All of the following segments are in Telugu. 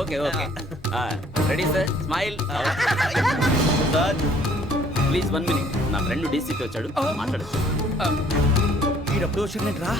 Okay okay ready sir smile sir please 1 minute. నా ఫ్రెండ్ డీసీకి వచ్చాడు మాట్లాడచ్చు. ఈడప్పుడు వచ్చిందంటరా.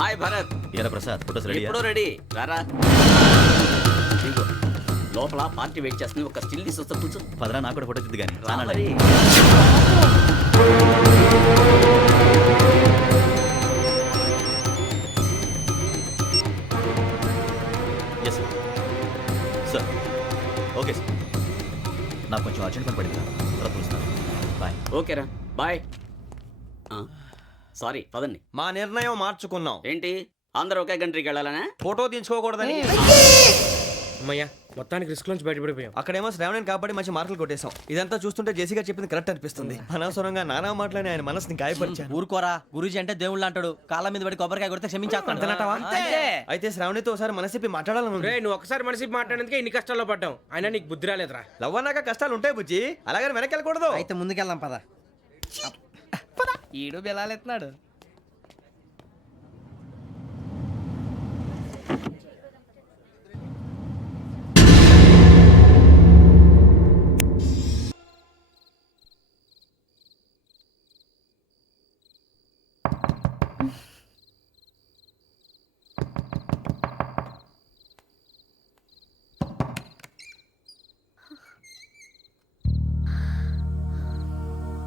హాయ్ భరత్. ఏరా ప్రసాద్ ఫోటోస్ రెడీ? ఎప్పుడో రెడీ. రారా ఇదిగో, లోపల పార్టీ వెయిట్ చేస్తుంది. ఒక స్టిల్ తీసి వస్తా, కూర్చో. పదరా నాకు కూడా ఫోటో తిద్ది కానీ రా మరి. Yes sir. Sir okay sir, నాకు కొంచెం అర్జెంట్ పని పడింది, తర్వాత చూస్తాను. బాయ్. ఓకేరా బాయ్. సారీ పదండి. మా నిర్ణయం మార్చుకున్నాం. ఏంటి అందరూ ఒకే కంట్రీకి వెళ్ళాలనే? ఫోటో తీసుకోకూడదని. అమ్మయ్యా, మొత్తానికి రిస్క్ నుంచి బయటపడిపోయాం. అక్కడేమో శ్రావణిని కాబట్టి మంచి మార్కులు కొట్టేశాం. ఇదంతా చూస్తుంటే జేసీగా చెప్పింది కరెక్ట్ అనిపిస్తుంది. అనవసరంగా నానా మాటలని ఆయన మనసుని గాయపరిచాను. ఊరుకోరా, గురూజీ అంటే దేవుళ్ళు అంటాడు. కాళ్ళ మీద పడి కొబ్బరికాయ కొడితే క్షమించేస్తాడు. అయితే శ్రావణితో ఒకసారి మనసిప్పి మాట్లాడాలను. రే, నువ్వు ఒకసారి మనిషి మాట్లాడేందుకే ఇన్ని కష్టాల్లో పడ్డాం. అయినా నీకు బుద్ధి రాలేదురా. లవ్ అన్నాక కష్టాలు ఉంటాయి బుజ్జి, అలాగని వెనక్కి వెళ్ళకూడదు. అయితే ముందుకెళ్దాం పద. ఈడు బెలాలెత్తున్నాడు.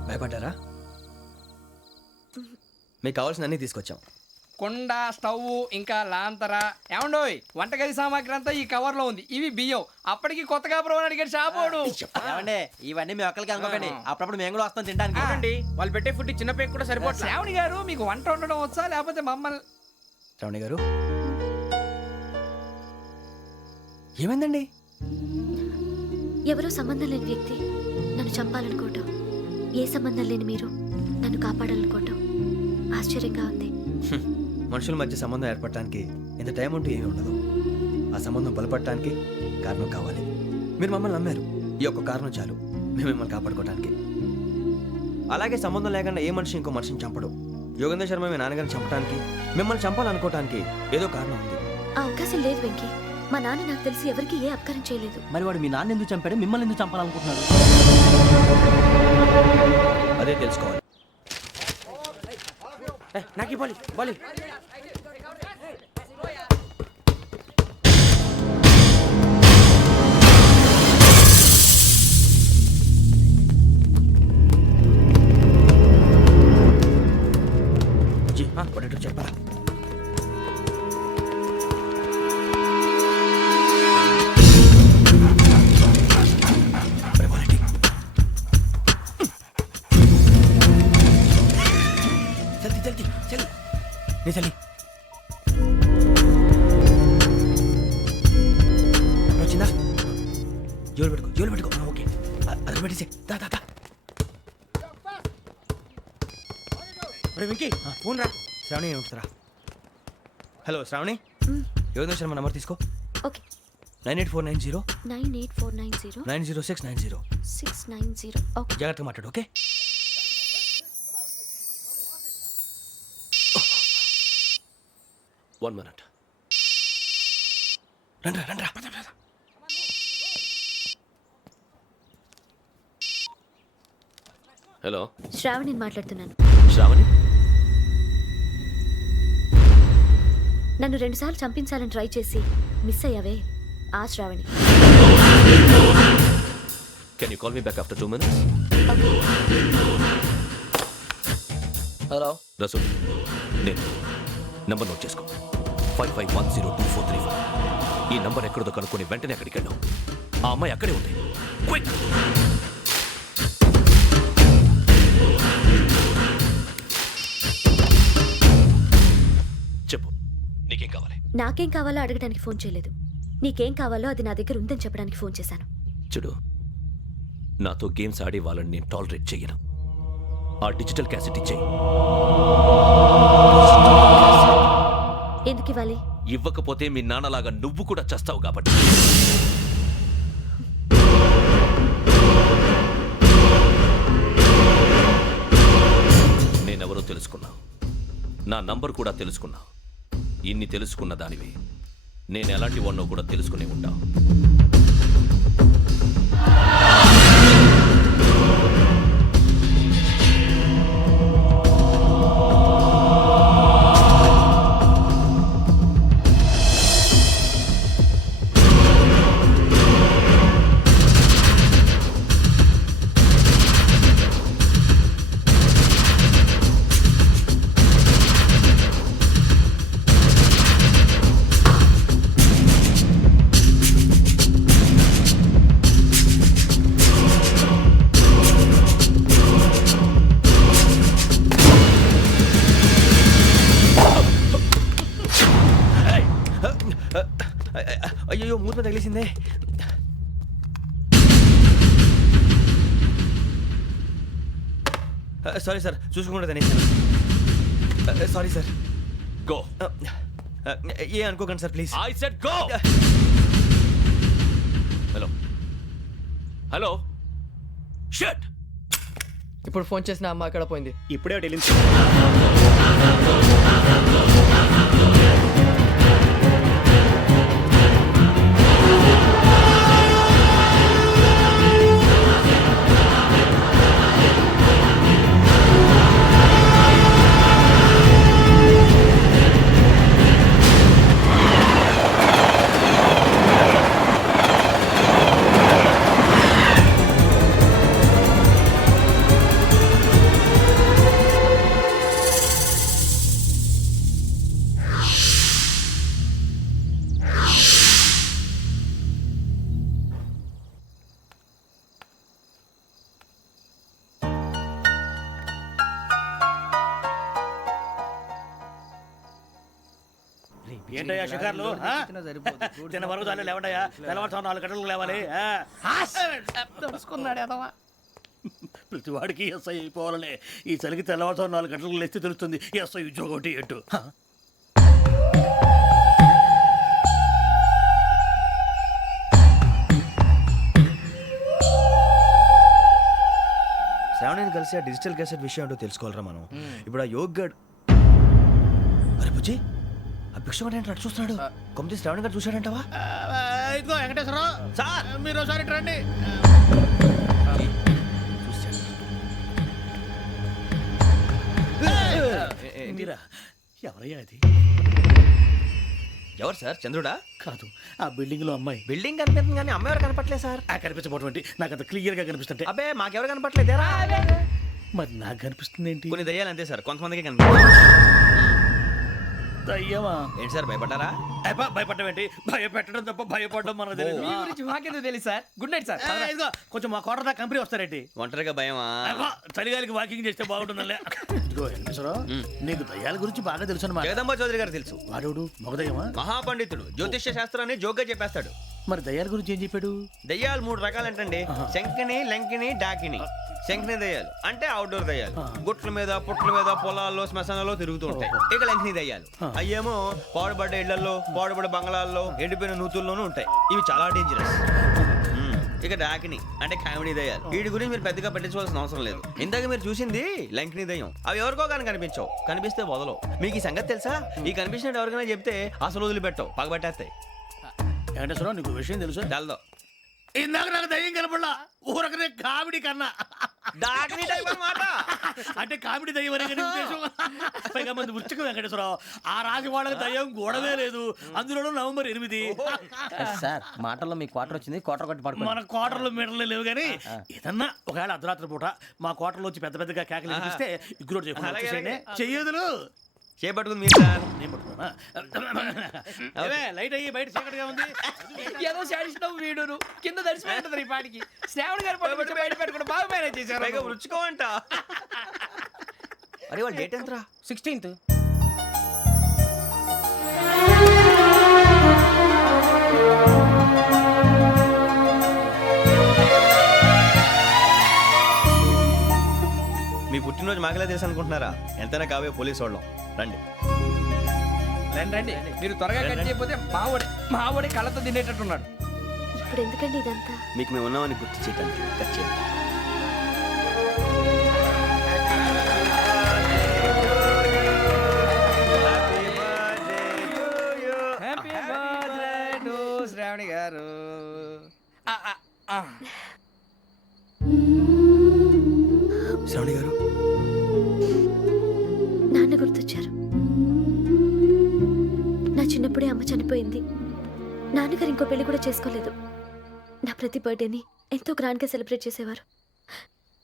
భయపడ్డారా? మీకు కావాల్సిన అన్ని తీసుకొచ్చాం. కుండ, స్టవ్, ఇంకా లాంతర. ఏమండోయ్, వంటగది సామాగ్రి అంతా ఈ కవర్ లో ఉంది. ఇవి బియ్యం. అప్పటికి కొత్తగా బ్రౌన్ అడిగాడు షాపోడు. ఏమండి, ఇవన్నీ మీ ఒక్కరికి అనుకోకండి, అప్పుడప్పుడు మేము కూడా వస్తాం తినడానికి. చూడండి, వాళ్ళు పెట్టే ఫుడ్ చిన్న పేక్ కూడా సరిపోతుంది. శ్రావణి గారు, మీకు వంట వండడం వచ్చా లేకపోతే మమ్మల్ని? శ్రావణి గారు ఏమైందండి? ఎవరో సంబంధం లేని వ్యక్తి నన్ను చంపాలనుకోవటం, ఏ సంబంధం లేని మీరు నన్ను కాపాడాలనుకోవటం ఆశ్చర్యంగా ఉంది. మనుషుల మధ్య సంబంధం ఏర్పడటానికి ఇంత టైం ఉంటే ఏమీ ఉండదు. ఆ సంబంధం బలపడటానికి కారణం కావాలి. మీరు మమ్మల్ని నమ్మారు, ఈ ఒక్క కారణం చాలు మేము మిమ్మల్ని కాపాడుకోవటానికి. అలాగే సంబంధం లేకుండా ఏ మనిషి ఇంకో మనిషిని చంపడు. యోగేంద్ర శర్మ మీ నాన్నగారిని చంపడానికి, మిమ్మల్ని చంపాలనుకోవటానికి ఏదో కారణం ఉంది. ఆ అవకాశం లేదు వెంకీ. మా నాన్న నాకు తెలిసి ఎవరికి ఏ అపకారం చేయలేదు. మరి వాడు మీ నాన్న ఎందుకు చంపాడు, మిమ్మల్ని ఎందుకు చంపాలనుకుంటున్నాడు? అదే తెలుసుకోవాలి. నాకు బాలి బాలి. చెప్పరా? చలి వచ్చిందా? జోలు పెట్టుకో. ఓకే, అది పెట్టేసి వెంకీ ఫోన్ రా. శ్రావణి ఏమిటరా? హలో శ్రావణి, యోగేంద్ర శర్మ నంబర్ తీసుకో. ఓకే. 98490 98490 90690. 690. ఓకే. జాగ్రత్తగా మాట్లాడు. ఓకే. One minute. రండ్రా. హలో, శ్రావణిని మాట్లాడుతున్నాను. శ్రావణి? నన్ను 2 సార్లు చంపించాలని ట్రై చేసి మిస్ అయ్యావే, ఆ Sravani. Can you call me back after 2 minutes? Hello Rasu, నేను నంబర్ నోట్ చేసుకో. 55102435. ఈ నంబర్ ఎక్కడదో కనుక్కొని వెంటనే అక్కడికి వెళ్ళాం. ఆ అమ్మాయి అక్కడే ఉంది. క్విక్! చెప్పు, నీకేం కావాలి? నాకేం కావాలో అడగడానికి ఫోన్ చేయలేదు. నీకేం కావాలో అది నా దగ్గర ఉందని చెప్పడానికి ఫోన్ చేశాను. చూడు, నాతో గేమ్స్ ఆడే వాళ్ళని నేను టాలరేట్ చెయ్యను. ఆ డిజిటల్ క్యాసెట్ ఇచ్చేయి. ఎందుకు ఇవ్వాలి? ఇవ్వకపోతే మీ నాన్నలాగా నువ్వు కూడా చస్తావు కాబట్టి. నేనెవరో తెలుసుకున్నావు, నా నంబర్ కూడా తెలుసుకున్నావు. ఇన్ని తెలుసుకున్న దానివి నేను ఎలాంటి వాడినో కూడా తెలుసుకుని ఉంటావు. అయ్యో మూత తగిలేసిందే. సారీ సార్, చూసుకోకుండా తినేసాను. Sorry sir. గో. ఏ అనుకోకండి sir please. I said go. Hello hello shut. ఇప్పుడు ఫోన్ చేసిన అమ్మ అక్కడ పోయింది. ఇప్పుడే వెళ్ళింది. ఏంటయ్యా షికార్లు? తిన్న వరకు దాన్ని లేవండయ్యా. తెల్లవారుతో 4 గంటలకు లేవాలి. ప్రతి వాడికి ఎస్ఐ అయిపోవాలనే ఈ చలికి తెల్లవారుతో 4 గంటలకు లేస్తే తెలుస్తుంది ఎస్ఐ ఉద్యోగం ఒకటి ఎటు. శ్రావణిని కలిసి ఆ డిజిటల్ క్యాసెట్ విషయం ఏంటో తెలుసుకోవాలరా మనం. ఇప్పుడు ఆ యోగ్ గడ్, అరే బుజ్జి ఆ భిక్షం ఏంటంటే అటు చూస్తున్నాడు. కొమ్మిది శ్రావణి గారు చూశాడంటావా? ఇదిగో వెంకటేశ్వరరావు సార్, మీరు ఒకసారి రండి. ఎవరయ్యా అది? ఎవరు సార్? చంద్రుడా? కాదు, ఆ బిల్డింగ్ లో అమ్మాయి. బిల్డింగ్ కనిపిస్తుంది కానీ అమ్మ ఎవరు కనపట్లేదు సార్. కనిపించబోటువంటి నాకు అంత క్లియర్ గా కనిపిస్తుంటే. అబ్బే మాకెవరు కనపట్లేదేరా? మరి నాకు కనిపిస్తుంది ఏంటి? కొన్ని దయ్యాలు అంతే సార్, కొంతమందికి కనిపిస్తుంది. దయ్యమా? ఏంటి సార్ భయపడ్డారా? భయపడడం ఏంటి? భయపెట్టడం తప్ప భయపడడం మనకు తెలియదు. మీ గురించి మాకెందుకు తెలుసు సార్. Good night sir. ఇదిగో కొంచెం మా కోట దాకా కంపెనీ వస్తారేంటి? ఒంటరిగా భయమా? చలిగాలికి వాకింగ్ చేస్తే బాగుంటుందిలే. ఇదిగో వెంకటేశ్వరరావు, నీకు దయ్యాల గురించి బాగా తెలుసు అన్నమాట. జగదంబ చౌదరి గారు తెలుసు. వాడు మగదయ్యమా? మహాపండితుడు, జ్యోతిష్య శాస్త్రాన్ని జోగ్గా చెప్పేస్తాడు. మరి దయ్యాల గురించి ఏం చెప్పాడు? దయ్యాలు 3 రకాలంటండి. శంకిని, లంకిని, డాకిని. శంకిని దయ్యాలు అంటే అవుట్డోర్ దయ్యాలు, గుట్ల మీద పుట్ల మీద పొలాల్లో శ్మశానాల్లో తిరుగుతూ ఉంటాయి. ఇక లంకిని దయ్యాలు అయ్యేమో పాడుబడ్డ ఇళ్లలో, పాడుబడ్డ బంగ్లాల్లో, ఎండిపోయిన నూతుల్లోనూ ఉంటాయి. ఇవి చాలా డేంజరస్. ఇక డాకిని అంటే కామెడీ దయ్యాలు. వీటి గురించి మీరు పెద్దగా పట్టించుకోవాల్సిన అవసరం లేదు. ఇందాక మీరు చూసింది లంకిని దయ్యం. అవి ఎవరికో కానీ కనిపించవు, కనిపిస్తే వదలవు. మీకు ఈ సంగతి తెలుసా? ఈ కనిపించినట్టు ఎవరికైనా చెప్తే అసలు వదిలిపెట్టవు, పగబట్టేస్తాయి. వెంకటేశ్వరరావు, నీకు విషయం తెలుసు? తెలదో. ఇందాక నాకు దయ్యం కనపడలా, ఊరకనే కామెడీ కన్నా. డాకిని టైప్ అన్నమాట. అంటే కామెడీ దయ్యం అనే ఉద్దేశం. పైగా మంది వృచ్చికం వెంకటేశ్వరరావు. ఆ రాజు వాళ్ళకి దయ్యం గొడవే లేదు. అందులోనూ నవంబర్ 8. సార్ మాటల్లో మీ క్వార్టర్ వచ్చింది, క్వార్టర్ కొట్టి పడుకో. మన క్వార్టర్లో మీటర్లు లేవు కానీ ఏదన్నా ఒకవేళ అర్ధరాత్రి పూట మా క్వార్టర్లో వచ్చి పెద్ద పెద్దగా కేకలు వినిపిస్తే ఇగ్గురు చెయ్యదులు చేపట్టుకుంది మీరు సార్. నేను పట్టుకున్నా. లైట్ అయ్యి బయట చీకటిగా ఉంది. ఏదో శాడిస్ట్ వీడును కింద దర్శనం ఈ పాటికి. శ్రావణ్ గారు పట్టుకొచ్చి బయట పెట్టుకుంటే బాగా మేనేజ్ చేశారు. పైగా రుచుకోమంట. అరే వాళ్ళ డేట్ ఎంతరా? 16th. మీ పుట్టినరోజు మాకలే తెలుసు అనుకుంటున్నారా? ఎంతైనా కావే పోలీసు వాళ్ళం. రండి రండి, మీరు త్వరగా కట్ చేయకపోతే మావోడే కళ్ళతో తినేటట్టున్నాడు. ఇప్పుడు ఎందుకండి ఇదంతా? మీకు మేము ఉన్నామని గుర్తు చేయడానికి కట్ చేయండి. హ్యాపీ బర్త్డే వచ్చారు. ఆ, ఆ, ఆ. శ్రావణి గారు నాన్న గుర్తొచ్చారు. నా చిన్నప్పుడే అమ్మ చనిపోయింది. నాన్నగారు ఇంకో పెళ్లి కూడా చేసుకోలేదు. నా ప్రతి బర్త్డేని ఎంతో గ్రాండ్గా సెలబ్రేట్ చేసేవారు.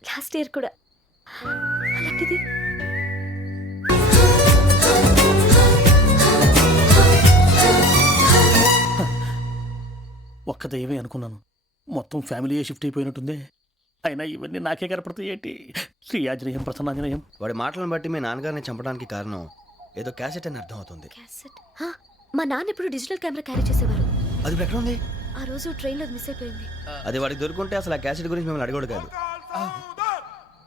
లాస్ట్ ఇయర్ కూడా. అలాంటిది ఒక్క దయ్యమే అనుకున్నాను, మొత్తం ఫ్యామిలీయే షిఫ్ట్ అయిపోయినట్టుందే. అయినా ఇవన్నీ నాకే కనపడతాయి ఏంటి? శ్రీ ఆంజనేయం ప్రసన్నాంజనేయం. వాడి మాటలను బట్టి మీ నాన్నగారిని చంపడానికి కారణం ఏదో క్యాసెట్ అని అర్థం అవుతుంది. క్యాసెట్. మా నాన్న ఇప్పుడు డిజిటల్ కెమెరా క్యారీ చేసేవారు. అది ఇప్పుడు ఎక్కడ ఉంది? ఆ రోజు ట్రైన్లో మిస్ అయిపోయింది. అది వాడికి దొరుకుంటే అసలు ఆ క్యాసెట్ గురించి మిమ్మల్ని అడగడు కాదు.